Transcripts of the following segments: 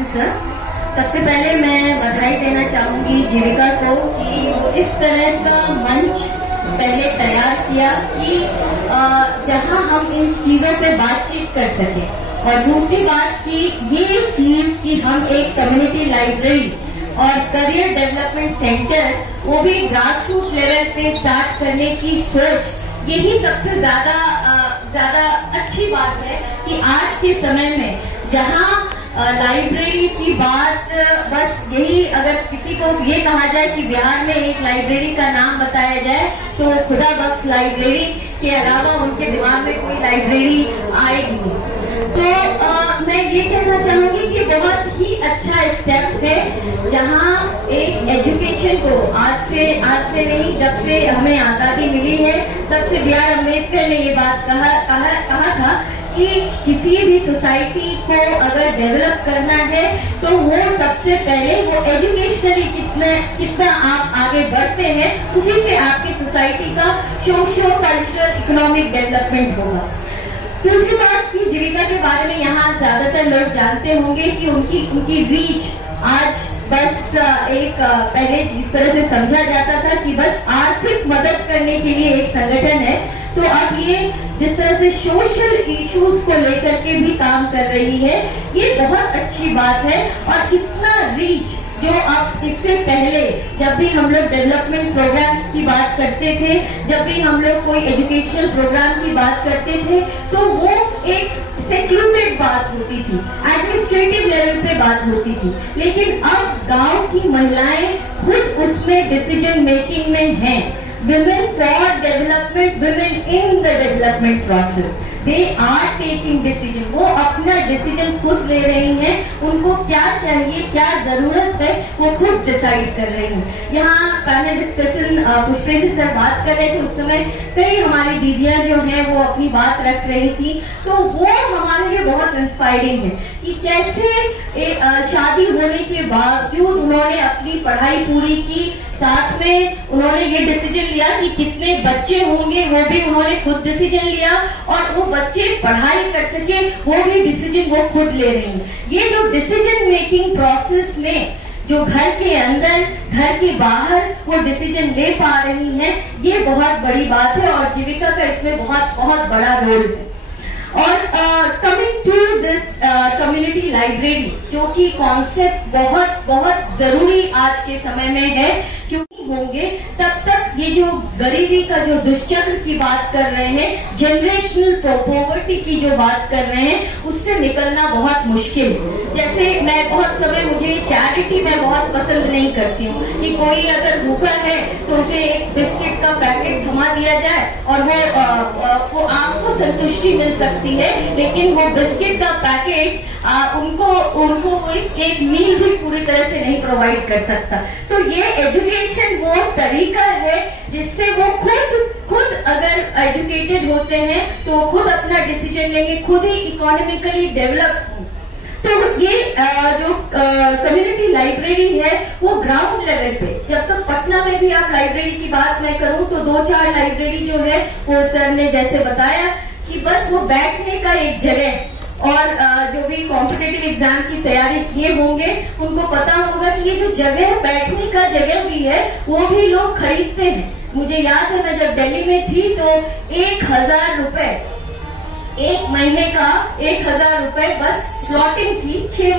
You sir. सबसे पहले मैं बधाई देना चाहूंगी जीविका को कि वो इस तरह का मंच पहले तैयार किया कि जहां हम इन चीजों पे बातचीत कर सके। और दूसरी बात कि ये चीज कि हम एक कम्युनिटी लाइब्रेरी और करियर डेवलपमेंट सेंटर वो भी ग्रास रूट लेवल पे स्टार्ट करने की सोच, यही सबसे ज्यादा अच्छी बात है कि आज के समय में जहां लाइब्रेरी की बात बस यही, अगर किसी को ये कहा जाए कि बिहार में एक लाइब्रेरी का नाम बताया जाए तो खुदा बख्श लाइब्रेरी के अलावा उनके दिमाग में कोई लाइब्रेरी आएगी। तो मैं ये कहना चाहूंगी कि बहुत ही अच्छा स्टेप है जहां एक एजुकेशन को आज से नहीं, जब से हमें आजादी मिली है तब से बी आर अम्बेडकर ने ये बात कहा था कि किसी भी सोसाइटी को अगर डेवलप करना है तो वो सबसे पहले वो एजुकेशनली कितना आप आगे बढ़ते हैं उसी से आपकी सोसाइटी का सोशियो कल्चरल इकोनॉमिक डेवलपमेंट होगा। दूसरी बात की जीविका के बारे में यहाँ ज्यादातर लोग जानते होंगे कि उनकी रीच आज बस पहले जिस तरह से समझा जाता था कि बस आर्थिक मदद करने के लिए एक संगठन है, तो अब ये जिस तरह से सोशल इश्यूज को लेकर के भी काम कर रही है, ये बहुत अच्छी बात है। और इतना रीच जो अब इससे पहले जब भी हम लोग डेवलपमेंट प्रोग्राम्स की बात करते थे, जब भी हम लोग कोई एजुकेशनल प्रोग्राम की बात करते थे, तो वो एक सेक्लूडेड बात होती थी, एडमिनिस्ट्रेटिव लेवल पे बात होती थी। लेकिन अब गांव की महिलाएं खुद उसमें डिसीजन मेकिंग में हैं। Women for development, women in the development process, they are taking decision। वो अपना डिसीजन खुद ले रही हैं, उनको क्या चाहिए, क्या जरूरत है, वो खुद डिसाइड कर रही हैं। यहाँ पैनल डिस्कशन पुष्पेंद्र सर बात कर रहे थे, उस समय कई हमारी दीदियां जो हैं वो अपनी बात रख रही थी, तो वो हमारे लिए बहुत इंस्पायरिंग है कि कैसे शादी होने के बावजूद उन्होंने अपनी पढ़ाई पूरी की, साथ में उन्होंने ये डिसीजन लिया कि कितने बच्चे होंगे वो भी उन्होंने खुद डिसीजन लिया, और वो बच्चे पढ़ाई कर सके वो भी डिसीजन वो खुद ले रही हैं। ये जो डिसीजन मेकिंग प्रोसेस में जो घर के अंदर घर के बाहर वो डिसीजन ले पा रही हैं, ये बहुत बड़ी बात है और जीविका का इसमें बहुत बड़ा रोल है। और coming to this community library, जो कि कॉन्सेप्ट बहुत जरूरी आज के समय में है, क्योंकि होंगे तब तक ये जो गरीबी का जो दुष्चक्र की बात कर रहे हैं, जनरेशनल पॉवर्टी की जो बात कर रहे हैं, उससे निकलना बहुत मुश्किल। जैसे मैं बहुत समय, मुझे चैरिटी मैं बहुत पसंद नहीं करती हूँ कि कोई अगर भूखा है तो उसे एक बिस्किट का पैकेट थमा दिया जाए और वो आपको संतुष्टि मिल सकती है, लेकिन वो बिस्किट का पैकेट उनको एक मील भी पूरी तरह से नहीं प्रोवाइड कर सकता। तो ये एजुकेशन वो तरीका है जिससे वो खुद अगर एजुकेटेड होते हैं तो वो खुद अपना डिसीजन लेंगे, खुद ही इकोनॉमिकली डेवलप। तो ये जो कम्युनिटी लाइब्रेरी है वो ग्राउंड लेवल पे, जब तक पटना में भी आप लाइब्रेरी की बात मैं करूं तो 2-4 लाइब्रेरी जो है वो सर ने जैसे बताया कि बस वो बैठने का एक जगह, और जो भी कॉम्पिटिटिव एग्जाम की तैयारी किए होंगे उनको पता होगा कि ये जो जगह बैठने का जगह भी है वो भी लोग खरीदते हैं। मुझे याद है मैं जब दिल्ली में थी तो 1000 रुपए एक महीने का 1000 रुपए बस स्लॉटिंग थी। 6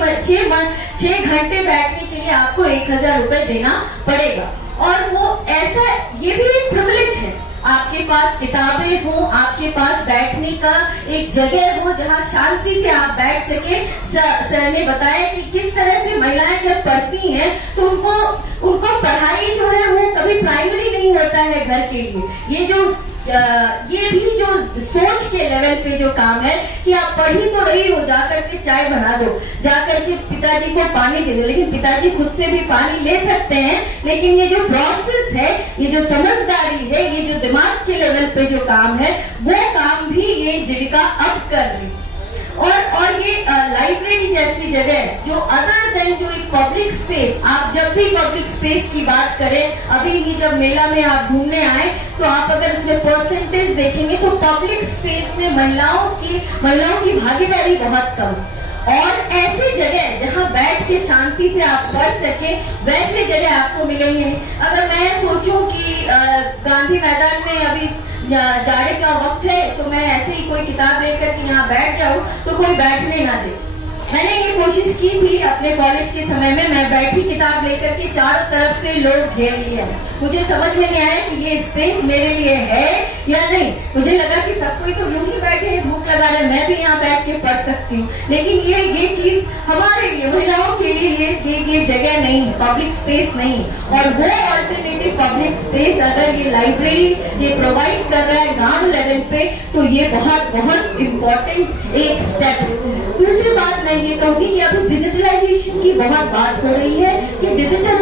घंटे बैठने के लिए आपको 1000 रुपए देना पड़ेगा। और वो ऐसा, ये भी एक प्रिविलेज है, आपके पास किताबें हो, आपके पास बैठने का एक जगह हो जहां शांति से आप बैठ सके। सर ने बताया कि किस तरह से महिलाएं जब पढ़ती हैं तो उनको पढ़ाई जो है वो कभी प्राइमरी नहीं होता है घर के लिए। ये भी जो सोच के लेवल पे जो काम है कि आप पढ़ी तो रही हो, जाकर के चाय बना दो, जाकर के पिताजी को पानी दे दो, लेकिन पिताजी खुद से भी पानी ले सकते हैं, लेकिन ये जो प्रोसेस है, ये जो समझदारी है, ये जो दिमाग के लेवल पे जो काम है, वो काम भी ये जीविका अब कर रही है। और ये लाइब्रेरी जैसी जगह जो अदर देन जो एक पब्लिक स्पेस, आप जब भी पब्लिक स्पेस की बात करें, अभी ही जब मेला में आप घूमने आए तो आप अगर उसमें परसेंटेज देखेंगे तो पब्लिक स्पेस में महिलाओं की भागीदारी बहुत कम। और ऐसी जगह जहां बैठ बैठ के शांति से आप पढ़ सके, वैसे जगह आपको मिलेंगे। अगर मैं सोचूं कि गांधी मैदान में अभी जाड़े का वक्त है तो मैं ऐसे ही कोई किताब लेकर के यहाँ बैठ जाऊं तो कोई बैठने ना दे। मैंने ये कोशिश की थी अपने कॉलेज के समय में, मैं बैठी किताब लेकर के चारों तरफ से लोग घेर लिए। मुझे समझ में नहीं आया कि ये स्पेस मेरे लिए है या नहीं। मुझे लगा कि सब कोई तो यूं ही बैठे हैं, भूख लगा रहे, मैं भी यहाँ बैठ के पढ़ सकती हूँ। लेकिन ये चीज हमारे लिए, महिलाओं के लिए ये जगह नहीं, पब्लिक स्पेस नहीं। और वो अल्टरनेटिव पब्लिक स्पेस अगर ये लाइब्रेरी ये प्रोवाइड कर रहा है गांव लेवल पे, तो ये बहुत बहुत इम्पोर्टेंट एक स्टेप है। दूसरी बात मैं ये कहूंगी कि अभी डिजिटलाइजेशन की बहुत बात हो रही है कि डिजिटल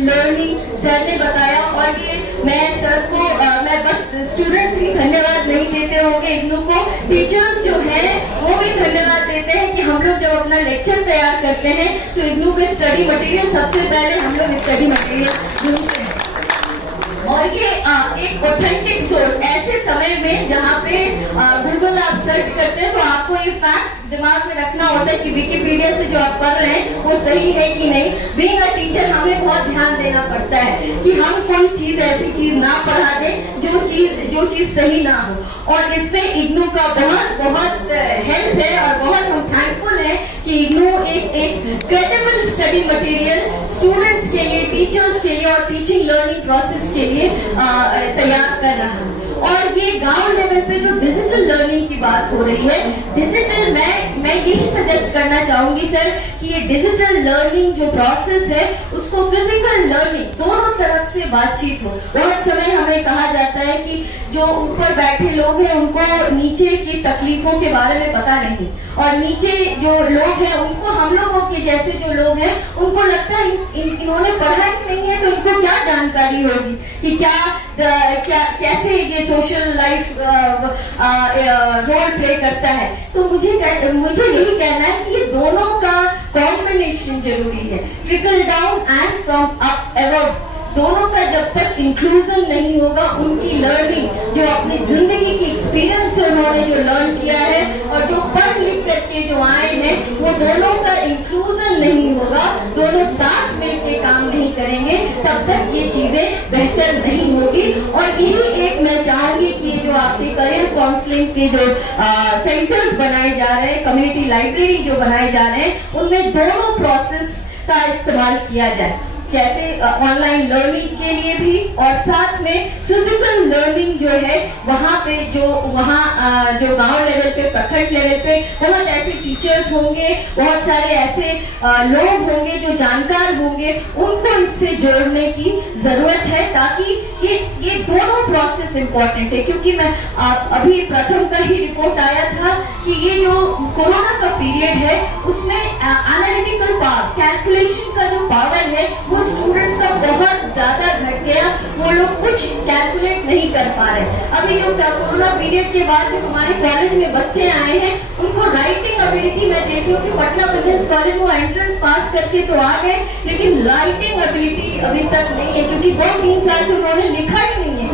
लर्निंग सर ने बताया, और ये मैं सर को मैं बस स्टूडेंट्स ही धन्यवाद नहीं देते होंगे, इग्नू को टीचर्स जो हैं वो भी धन्यवाद देते हैं कि हम लोग जब अपना लेक्चर तैयार करते हैं तो इग्नू के स्टडी मटेरियल सबसे पहले हम लोग स्टडी मटेरियल ढूंढते हैं। और ये एक ऑथेंटिक सोर्स, ऐसे समय में जहाँ पे गूगल आप सर्च करते हैं तो आपको ये फैक्ट दिमाग में रखना होता है कि विकिपीडिया से जो आप पढ़ रहे हैं वो सही है कि नहीं। बीइंग अ टीचर हमें बहुत ध्यान देना पड़ता है कि हम कोई चीज ऐसी चीज ना पढ़ा दें जो चीज सही ना हो। और इसमें इग्नू का बहुत बहुत हेल्प है और बहुत हम थैंकफुल हैं कि इग्नू एक क्रेडिबल स्टडी मटेरियल स्टूडेंट्स के लिए, टीचर्स के लिए और टीचिंग लर्निंग प्रोसेस के लिए तैयार कर रहा है। और ये गांव लेवल पे जो डिजिटल लर्निंग की बात हो रही है, डिजिटल मैं यही सजेस्ट करना चाहूंगी सर कि ये डिजिटल लर्निंग जो प्रोसेस है उसको फिजिकल लर्निंग दोनों तरफ से बातचीत हो। बहुत समय हमें कहा जाता है कि जो ऊपर बैठे लोग हैं उनको नीचे की तकलीफों के बारे में पता नहीं, और नीचे जो लोग हैं उनको, हम लोगों के जैसे जो लोग हैं उनको लगता है इन्होंने पढ़ा ही नहीं है तो इनको क्या जानकारी होगी कि क्या कैसे ये सोशल लाइफ रोल प्ले करता है। तो मुझे यही कहना है कि ये दोनों का कॉम्बिनेशन जरूरी है, trickle down and from up award. दोनों का जब तक इंक्लूजन नहीं होगा, उनकी लर्निंग जो अपनी जिंदगी की एक्सपीरियंस से उन्होंने जो लर्न किया है और जो पढ़ लिख करके जो आए हैं, वो दोनों का इंक्लूजन नहीं होगा, दोनों साथ मिलकर काम नहीं करेंगे, तब तक ये चीजें बेहतर नहीं होगी। और यही एक मैं चाहूंगी कि जो आपके करियर काउंसलिंग के जो सेंटर्स बनाए जा रहे हैं, कम्युनिटी लाइब्रेरी जो बनाए जा रहे हैं, उनमें दोनों प्रोसेस का इस्तेमाल किया जाए, जैसे ऑनलाइन लर्निंग के लिए भी और साथ में फिजिकल लर्निंग जो है वहाँ पे जो गांव लेवल पे, प्रखंड लेवल पे बहुत ऐसे टीचर्स होंगे, बहुत सारे ऐसे लोग होंगे जो जानकार होंगे, उनको इससे जोड़ने की जरूरत है ताकि ये दोनों प्रोसेस इम्पोर्टेंट है। क्योंकि मैं अभी प्रथम का ही रिपोर्ट आया था कि ये जो कोरोना का पीरियड है उसमें एनालिटिकल पावर, कैलकुलेशन का जो पावर है वो स्टूडेंट्स का बहुत ज्यादा घट गया, वो लोग कुछ कैलकुलेट नहीं कर पा रहे। अभी जो कोरोना पीरियड के बाद जो हमारे कॉलेज में बच्चे आए हैं उनको राइटिंग एबिलिटी, मैं देख रही हूँ कि पटना बिजनेस कॉलेज वो एंट्रेंस पास करके तो आ गए, लेकिन राइटिंग एबिलिटी अभी तक नहीं है क्योंकि 2-3 साल से उन्होंने लिखा ही नहीं है।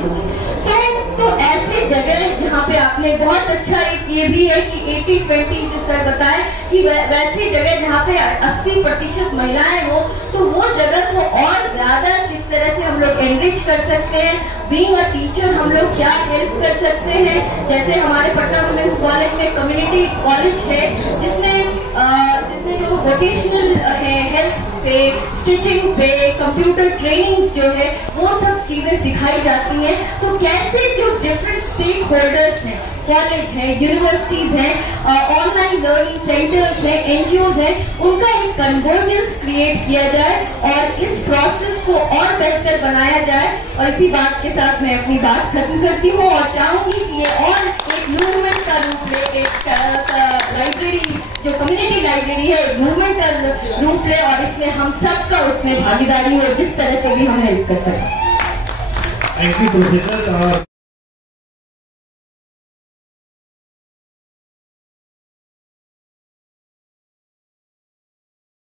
तो ऐसे जगह जहाँ पे आपने बहुत अच्छा एक ये भी है कि 80-20 जो सर बताए कि वैसी जगह जहाँ पे 80% महिलाएं हो, तो वो जगह को और ज्यादा किस तरह से हम लोग एनरिच कर सकते हैं। बीइंग अ टीचर हम लोग क्या हेल्प कर सकते हैं, जैसे हमारे पटना वुमेन्स कॉलेज में कम्युनिटी कॉलेज है जिसमें जो वोकेशनल है, हेल्थ पे, स्टिचिंग पे, कंप्यूटर ट्रेनिंग्स जो है वो सब चीजें सिखाई जाती हैं। तो कैसे जो डिफरेंट स्टेक होल्डर्स हैं, कॉलेज है, यूनिवर्सिटीज हैं, ऑनलाइन लर्निंग सेंटर्स हैं, एनजीओज हैं, उनका एक कन्वर्जेंस क्रिएट किया जाए और इस प्रोसेस को और बेहतर बनाया जाए। और इसी बात के साथ मैं अपनी बात खत्म करती हूँ और चाहूंगी कि ये और एक मूवमेंट का रूप ले, एक लाइब्रेरी जो कम्युनिटी लाइब्रेरी है मूवमेंट का रूप ले और इसमें हम सबका उसमें भागीदारी हो, जिस तरह से भी हम हेल्प कर सकें। Thank you professor.